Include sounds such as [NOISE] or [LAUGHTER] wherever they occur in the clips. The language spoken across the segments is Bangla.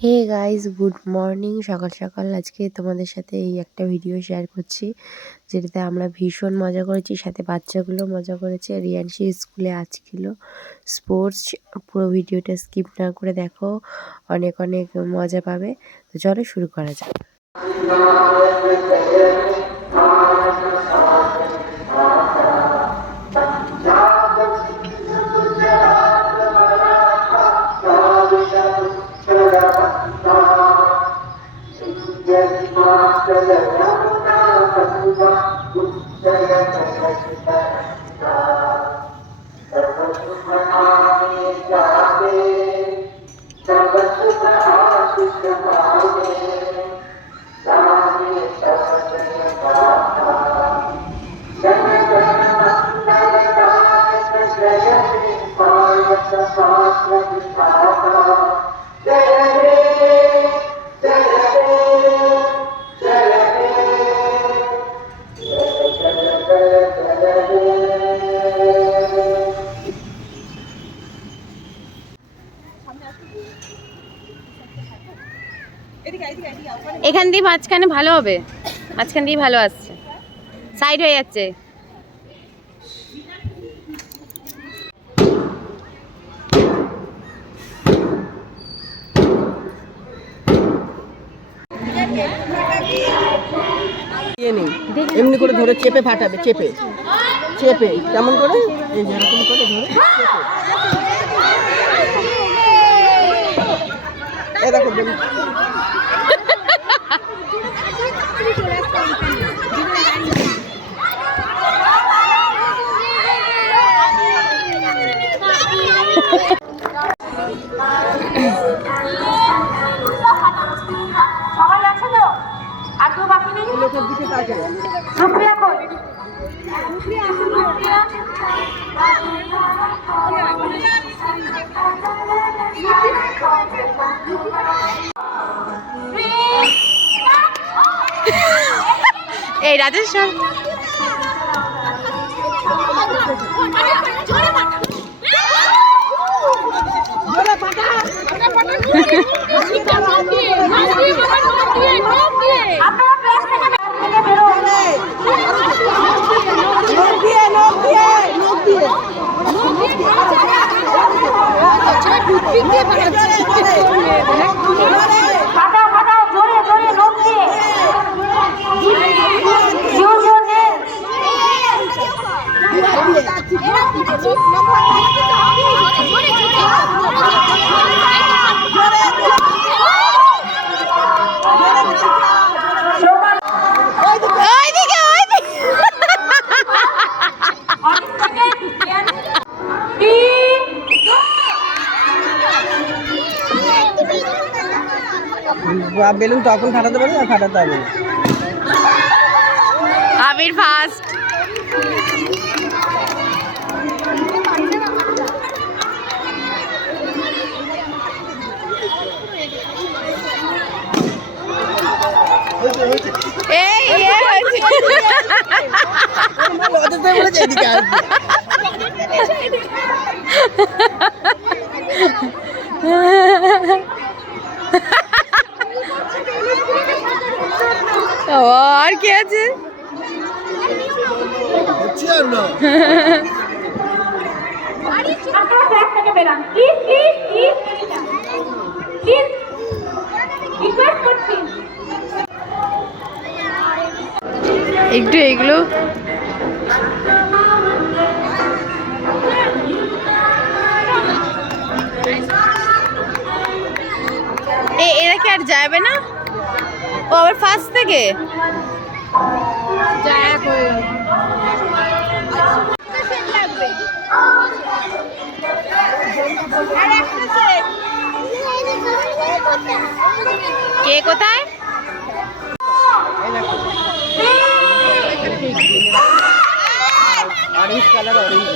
হে গাইস গুড মর্নিং সকাল সকাল আজকে তোমাদের সাথে এই একটা ভিডিও শেয়ার করছি, যেটাতে আমরা ভীষণ মজা করেছি, সাথে বাচ্চাগুলো মজা করেছে রিয়ানশি স্কুলে আজকেল স্পোর্টস পুরো ভিডিওটা স্কিপ না করে দেখো, অনেক অনেক মজা পাবে। তো চলো শুরু করা যাক। Thank you. এখান দিয়ে মাঝখানে ভালো হবে। মাঝখান দিয়ে ভালো আসছে। সাইড হয়ে যাচ্ছে। ইয়ে এমনি করে ধরে চেপে ফাটাবে, চেপে। চেপে, কেমন করে? এরকম করে ধরে এই দেখো বলি সবাই আছে তো আর কেউ বাকি নেই লোকের দিকে তাকায় রুপিয়া কই এই রাজেশ্বর ¡Vamos! বেলুন তখন ফাটাতে পারবে আর ফাটাতে হবে। আবির ফার্স্ট এই ইয়ে হয়েছে। এদিকে [LAUGHS] আসবে। ও, আর কি আছে? একটু এগুলো এ এরা কি আর যাবে না? ও আবার ফার্স্ট থেকে? কে কোথায়? অরেঞ্জ কালার অরেঞ্জ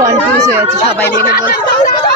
কনফিউজ হয়ে যাচ্ছে সবাই মিলে বলছে।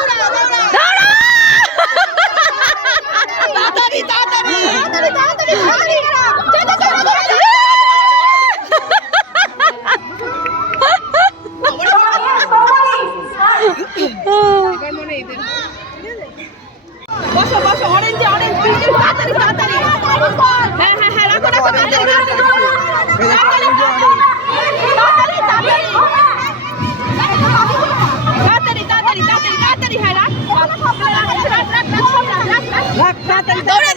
Doble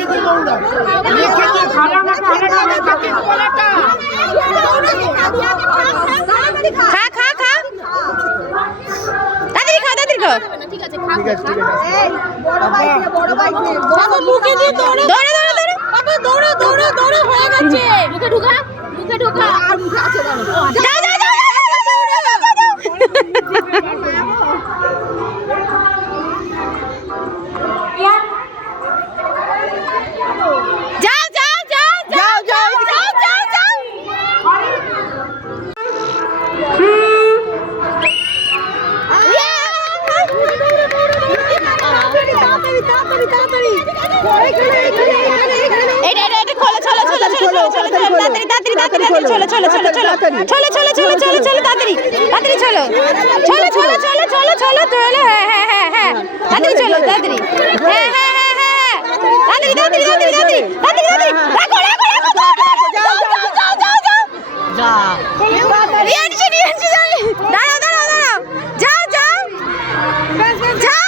রেখে দৌড়া রেখে তো খালা না খালা না তাকে বলাটা খা খা খা। দাদি খা দাদি খা। ঠিক আছে ঠিক আছে। ঠিক আছে বড় বাইক নে বড় বাইক নে বাবা মুখে দিয়ে দৌড়ে। দৌড়ে দৌড়ে বাবা দৌড়ো দৌড়ো দৌড়ো হয়ে গেছে। মুখে ঢুকা মুখে ঢুকা। আর মুখে আছে দাঁড়ো তাড়াতাড়ি তাড়াতাড়ি তাড়াতাড়ি তাড়াতাড়ি তাড়াতাড়ি তাড়াতাড়ি রাখো রাখো রাখো যাও যাও যাও যাও যা রিয়ানশি রিয়ানশি দাঁড়াও দাঁড়াও দাঁড়াও যাও যাও যাও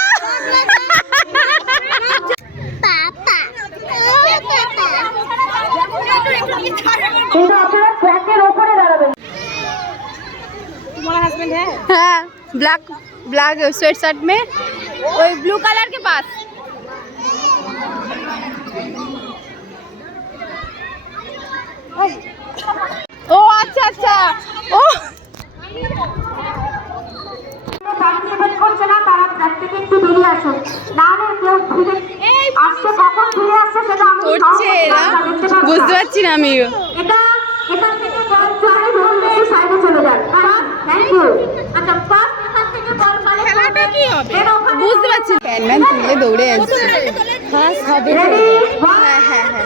কিন্তু আপনারা ট্র্যাকের ওপরে দাঁড়াবেন हाँ ब्लैक ब्लैक स्वेट शर्ट में वही ब्लू कलर ও আচ্ছা আচ্ছা। ও। বুঝতে পারছি না আমি। বুঝতে পারছি তুলে দৌড়ে আসছে। হ্যাঁ হ্যাঁ হ্যাঁ।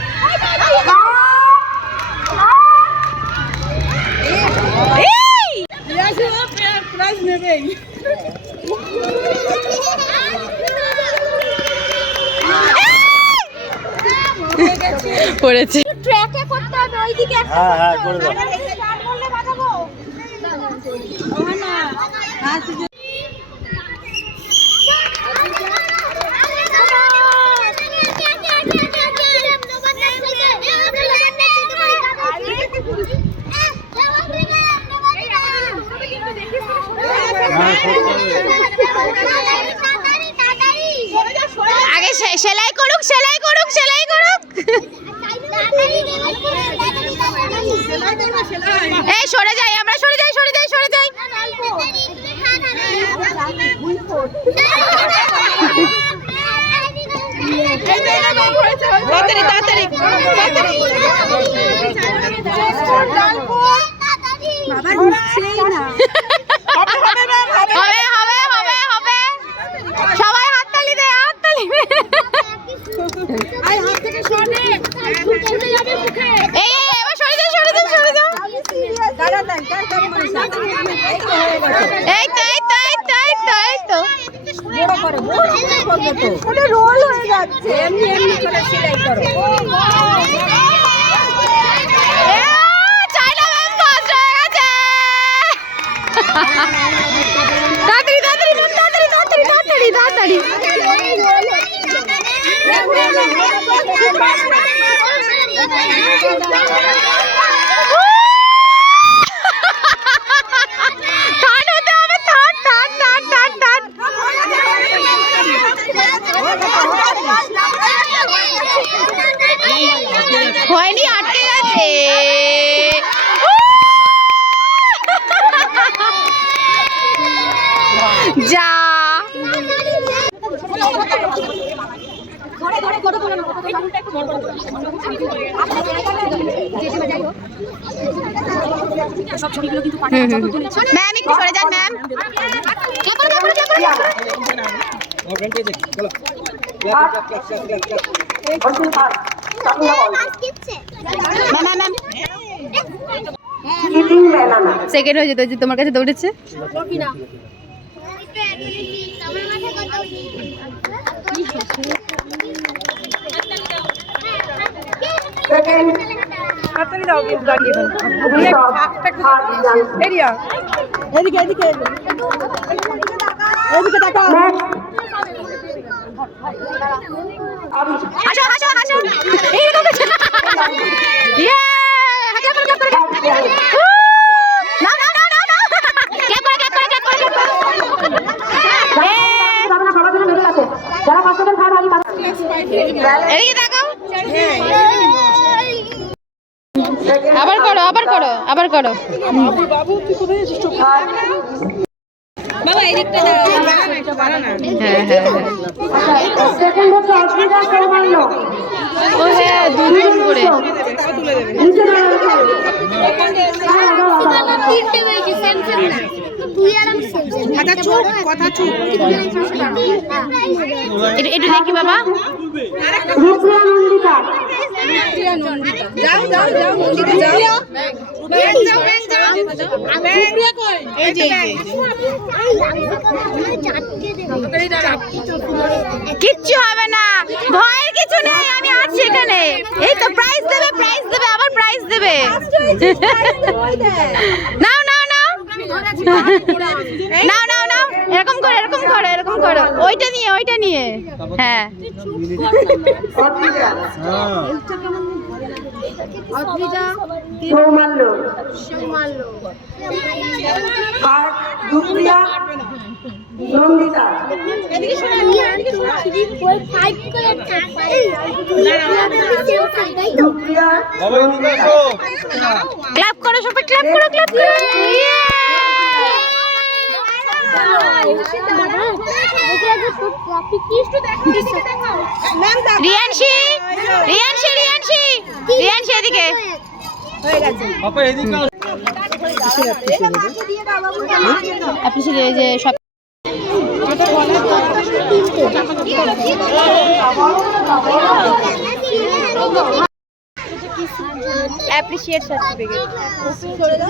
থ্রি পড়েছে। ট্র্যাকে করতে হবে ওইদিকে হ্যাঁ হ্যাঁ করে দাও স্টার্ট বললে বাজাবো আগে সে- সেলাই করুক সেলাই করুক সেলাই করুক এই সরে যাই আমরা সরে যাই সরে যাই সরে যাই তাড়াতাড়ি তাড়াতাড়ি তাড়াতাড়ি হবে হবে হবে হবে সবাই হাততালি দে হাততালি দে এই এই এবার সরে যাও সরে যাও সরে যাও এই তো এই তো এই তো এই তো এই তো এ, চায়না ম্যাম ফার্স্ট হয়ে গেছে তাড়াতাড়ি তাড়াতাড়ি ম্যাম তাড়াতাড়ি তাড়াতাড়ি তাড়াতাড়ি তাড়াতাড়ি টান হতে হবে ম্যাম একটু সরে যান ম্যাম। সেকেন্ড হয়ে যেত ওই যে তোমার কাছে দৌড়েছে। এদিকে এদিকে। এদিকে তাকাও। আসো আসো হাসো এইরকম করছে ইয়ে হাসো করে ক্লাপ করে না না না না না ক্লাপ করে ক্লাপ করে ক্লাপ করে ক্লাপ করে এদিকে তাকাও আবার করো আবার করো। আবার করো হ্যাঁ হ্যাঁ হ্যাঁ। কিচ্ছু হবে না। ভয়ের কিছু নেই আমি আছি এখানে। এই তো প্রাইজ দেবে প্রাইজ দেবে আবার প্রাইজ দেবে। নাও নাও নাও নাও নাও এরকম করো এরকম করো এরকম করো। ওইটা নিয়ে ওইটা নিয়ে। হ্যাঁ। সৌমাল্য নন্দিতা ক্লাপ করো সবাই ক্লাপ করো ক্লাপ করো।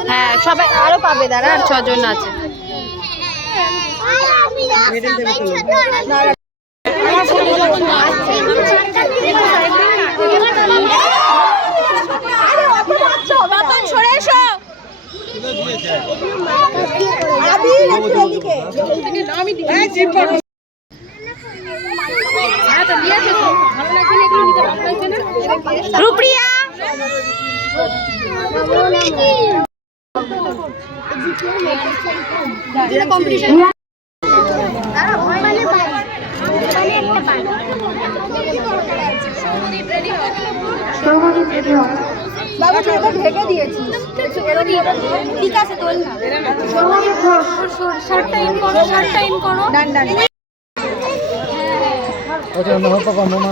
হ্যাঁ সবাই আরও পাবে দাঁড়া আর ছজন আছে। রুপ্রিয়া! সৌরদীপ রেডি হও ঠিক আছে তোল না। শার্টটা ইন করো শার্টটা ইন করো। ডান ডান। না না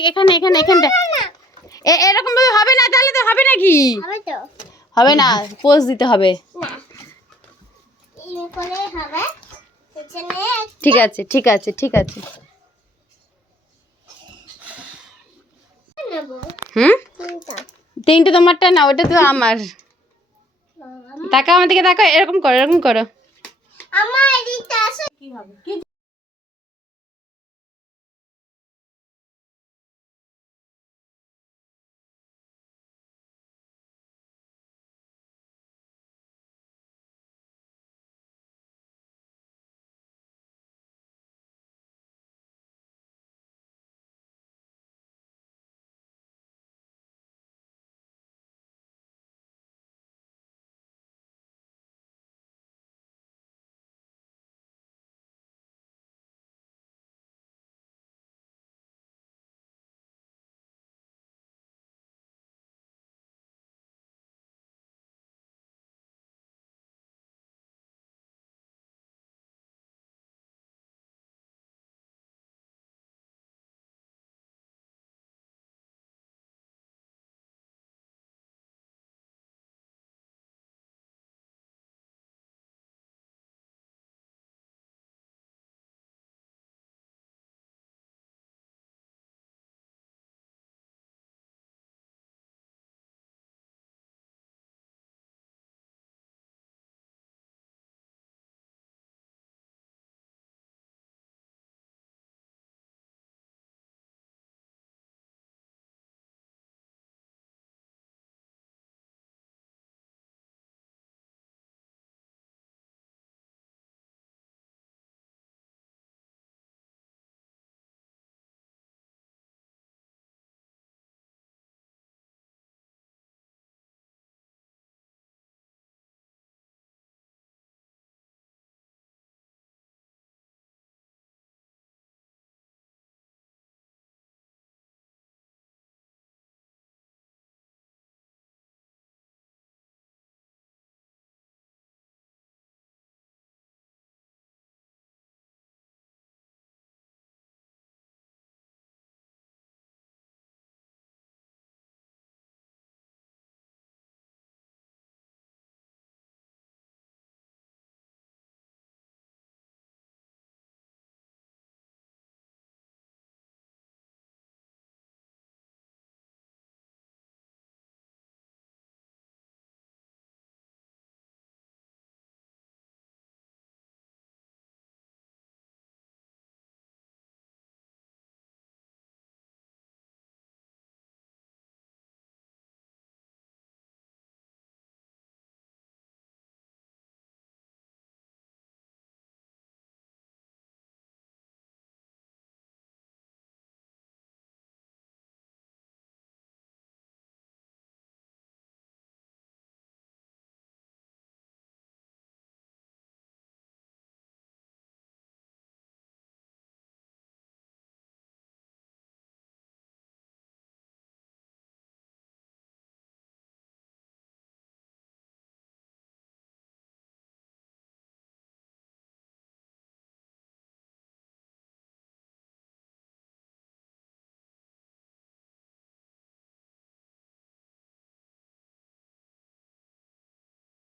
এখানে এখানে এখানটা। এ- এরকম ভাবে হবে না তাহলে তো হবে নাকি? হবে হবে না পোজ দিতে হবে। এই করে হবে। পেছনে ঠিক আছে ঠিক আছে ঠিক আছে। হুম? তিনটা। তিনটে তোমারটা না ওটা তো আমার। তাকাও আমার দিকে তাকাও এরকম করো এরকম করো। আমার